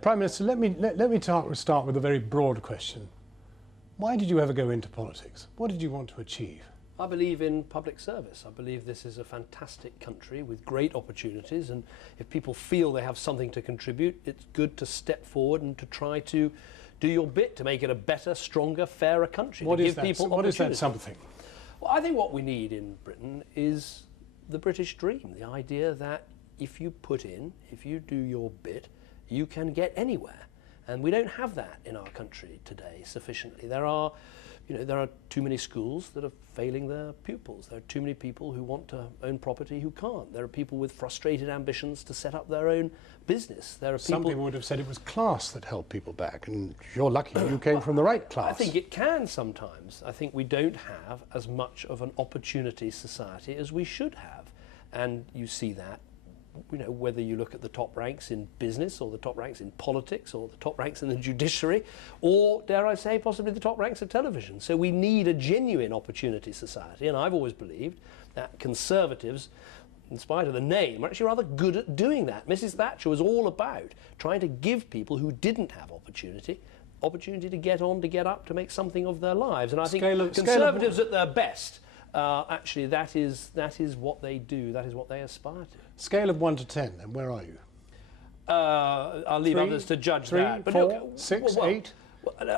Prime Minister, let me start with a very broad question. Why did you ever go into politics? What did you want to achieve? I believe in public service. I believe this is a fantastic country with great opportunities, and if people feel they have something to contribute, it's good to step forward and to try to do your bit to make it a better, stronger, fairer country. What is that something? Well, I think what we need in Britain is the British dream, the idea that if you do your bit, you can get anywhere. And we don't have that in our country today sufficiently. There are too many schools that are failing their pupils. There are too many people who want to own property who can't. There are people with frustrated ambitions to set up their own business. Some people would have said it was class that held people back, and you're lucky you came from the right class. I think it can sometimes. I think we don't have as much of an opportunity society as we should have. And you see that, whether you look at the top ranks in business or the top ranks in politics or the top ranks in the judiciary or, dare I say, possibly the top ranks of television. So we need a genuine opportunity society, and I've always believed that Conservatives, in spite of the name, are actually rather good at doing that. Mrs. Thatcher was all about trying to give people who didn't have opportunity to get on, to get up, to make something of their lives. And I think Conservatives at their best, actually that is what they do, that is what they aspire to. Scale of 1 to 10, then where are you? I'll leave others to judge that. But 4, 6, 8?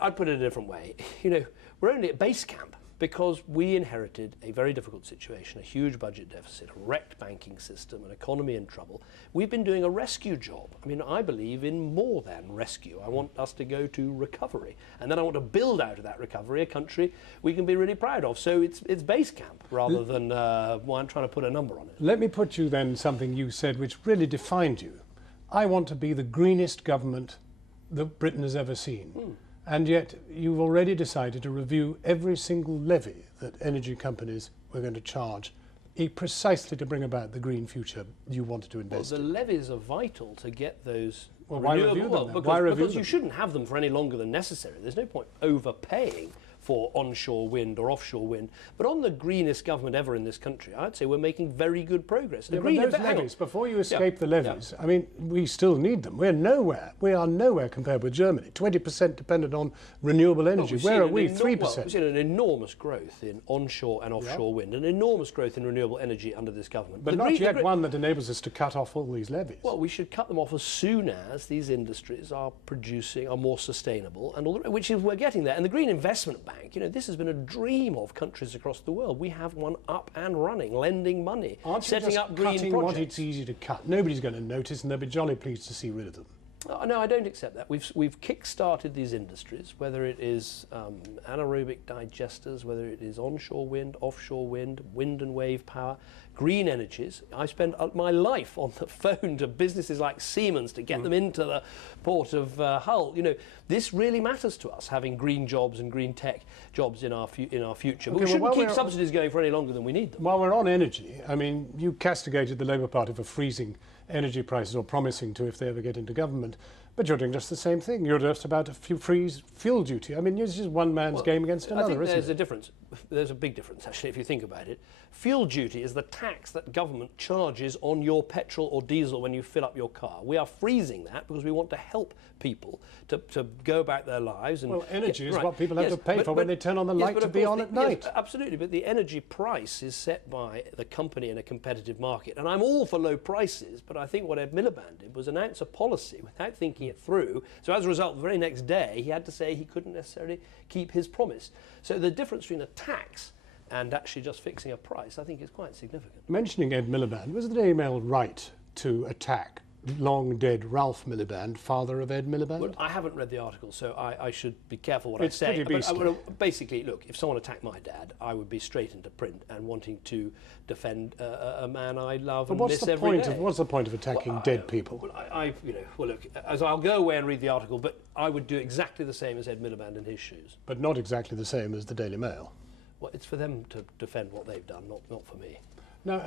I'd put it a different way. We're only at base camp because we inherited a very difficult situation, a huge budget deficit, a wrecked banking system, an economy in trouble. We've been doing a rescue job. I mean, I believe in more than rescue. I want us to go to recovery, and then I want to build out of that recovery a country we can be really proud of. So it's base camp rather than one trying to put a number on it. Let me put you then something you said which really defined you. I want to be the greenest government that Britain has ever seen. And yet you've already decided to review every single levy that energy companies were going to charge precisely to bring about the green future you wanted to invest in. The levies are vital to get those why review them then? Because you shouldn't have them for any longer than necessary. There's no point overpaying for onshore wind or offshore wind. But on the greenest government ever in this country, I'd say we're making very good progress. Those levies, before you escape the levies, I mean, we still need them. We're nowhere. We are nowhere compared with Germany. 20% dependent on renewable energy. Where are we? 3%. We've seen an enormous growth in onshore and offshore wind, an enormous growth in renewable energy under this government. But not yet one that enables us to cut off all these levies. Well, we should cut them off as soon as these industries are more sustainable, and which is we're getting there. And the Green Investment Bank, this has been a dream of countries across the world. We have one up and running, lending money, setting up green projects. What it's easy to cut. Nobody's going to notice, and they'll be jolly pleased to see rid of them. No, I don't accept that. We've kick-started these industries, whether it is anaerobic digesters, whether it is onshore wind, offshore wind, wind and wave power, green energies. I spend my life on the phone to businesses like Siemens to get them into the port of Hull. This really matters to us, having green jobs and green tech jobs in our future. But we shouldn't keep subsidies going for any longer than we need them. While we're on energy, I mean, you castigated the Labour Party for freezing energy prices, or promising to if they ever get into government. But you're doing just the same thing. You're just about to freeze fuel duty. I mean, it's just one man's game against another, isn't it? I think there's a difference. There's a big difference, actually, if you think about it. Fuel duty is the tax that government charges on your petrol or diesel when you fill up your car. We are freezing that because we want to help people to go about their lives. And energy is what people have to pay for when they turn on the light to be on at night. Yes, absolutely, but the energy price is set by the company in a competitive market. And I'm all for low prices, but I think what Ed Miliband did was announce a policy without thinking it through. So as a result, the very next day, he had to say he couldn't necessarily keep his promise. So the difference between a tax and actually just fixing a price, I think, is quite significant. Mentioning Ed Miliband, was the Daily Mail right to attack long dead Ralph Miliband, father of Ed Miliband? Well, I haven't read the article, so I should be careful what I say. Pretty beastly. Basically, look, if someone attacked my dad, I would be straight into print and wanting to defend a man I love and miss every day. What's the point of attacking dead people? Well, look, as I'll go away and read the article, but I would do exactly the same as Ed Miliband in his shoes. But not exactly the same as the Daily Mail. Well, it's for them to defend what they've done, not for me. Now,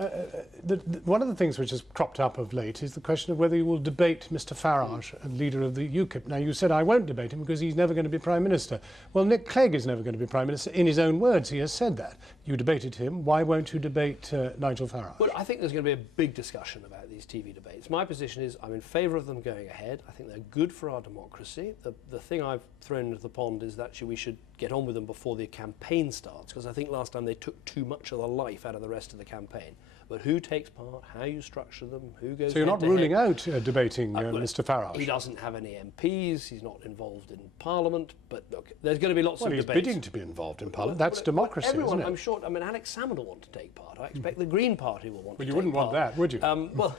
one of the things which has cropped up of late is the question of whether you will debate Mr Farage, leader of the UKIP. Now, you said I won't debate him because he's never going to be Prime Minister. Well, Nick Clegg is never going to be Prime Minister. In his own words, he has said that. You debated him. Why won't you debate Nigel Farage? Well, I think there's going to be a big discussion about these TV debates. My position is I'm in favour of them going ahead. I think they're good for our democracy. The thing I've thrown into the pond is that actually we should get on with them before the campaign starts, because I think last time they took too much of the life out of the rest of the campaign. But who takes part, how you structure them, who goes. So you're not ruling out debating Mr Farage? He doesn't have any MPs, he's not involved in Parliament, but look, there's going to be lots of debates. Well, he's bidding to be involved in Parliament. That's democracy, everyone, isn't it? I'm sure, I mean, Alex Salmond will want to take part. I expect the Green Party will want to take part. Well, you wouldn't want that, would you? Well,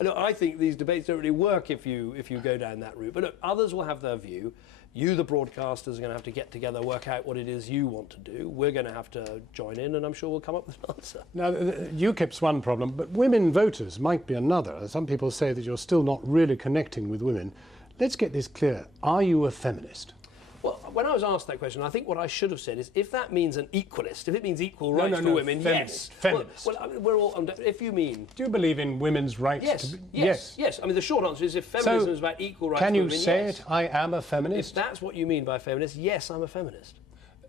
no, I think these debates don't really work if you go down that route. But look, others will have their view. You, the broadcasters, are going to have to get together, work out what it is you want to do. We're going to have to join in, and I'm sure we'll come up with an answer. Now, UKIP's one problem, but women voters might be another. Some people say that you're still not really connecting with women. Let's get this clear. Are you a feminist? Well, when I was asked that question, I think what I should have said is, if that means an equalist, if it means equal rights for women, feminist, yes. Feminist. Well, I mean, we're all. If you mean. Do you believe in women's rights? Yes, yes. I mean, the short answer is, if feminism is about equal rights for women, yes. Can you say it? I am a feminist. If that's what you mean by feminist, yes, I'm a feminist.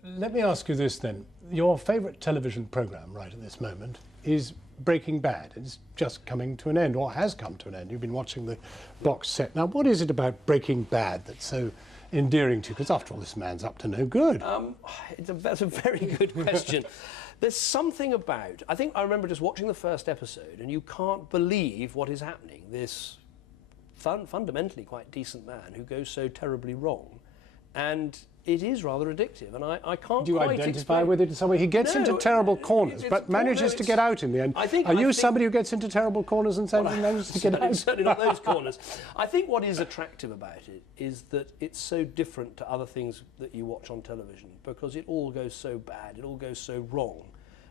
Let me ask you this then. Your favourite television programme right at this moment is Breaking Bad. It's just coming to an end, or has come to an end. You've been watching the box set. Now, what is it about Breaking Bad that's so endearing to you? Because after all, this man's up to no good. That's a very good question. There's something about, I think I remember just watching the first episode, and you can't believe what is happening. This fundamentally quite decent man who goes so terribly wrong. And it is rather addictive, and I can't. Do you quite identify explain. with it in some way? He gets into terrible corners, but manages to get out in the end. Are you somebody who gets into terrible corners and manages to get out? Certainly not those corners. I think what is attractive about it is that it's so different to other things that you watch on television, because it all goes so bad, it all goes so wrong,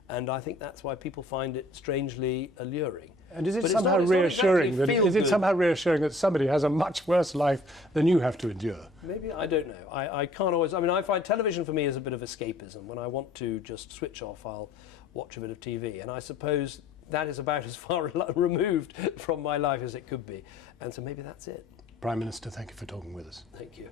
and I think that's why people find it strangely alluring. And is it somehow reassuring that somebody has a much worse life than you have to endure? Maybe, I don't know. I can't always. I mean, I find television for me is a bit of escapism. When I want to just switch off, I'll watch a bit of TV, and I suppose that is about as far removed from my life as it could be. And so maybe that's it. Prime Minister, thank you for talking with us. Thank you.